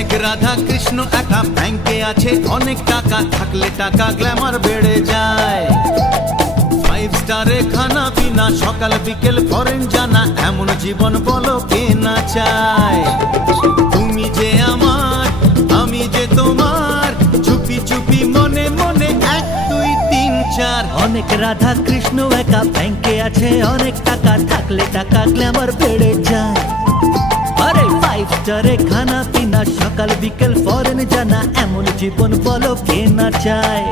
অনেক রাধা কৃষ্ণ একা ব্যাংকে আছে অনেক টাকা, থাকলে টাকা গ্ল্যামার বেড়ে যায়। 5 স্টারে খানা পিনা, সকাল বিকেল ফরেন জানা, এমন জীবন বলো কে না চায়। তুমি যে আমার, আমি যে তোমার, চুপি চুপি মনে মনে 1 2 3 4। অনেক রাধা কৃষ্ণ একা ব্যাংকে আছে অনেক টাকা, থাকলে টাকা গ্ল্যামার বেড়ে যায়। আরে 5 স্টারে খানা পিনা, সকাল বিকেল ফরেন জানা, এমন জীবন বলো কে না চায়।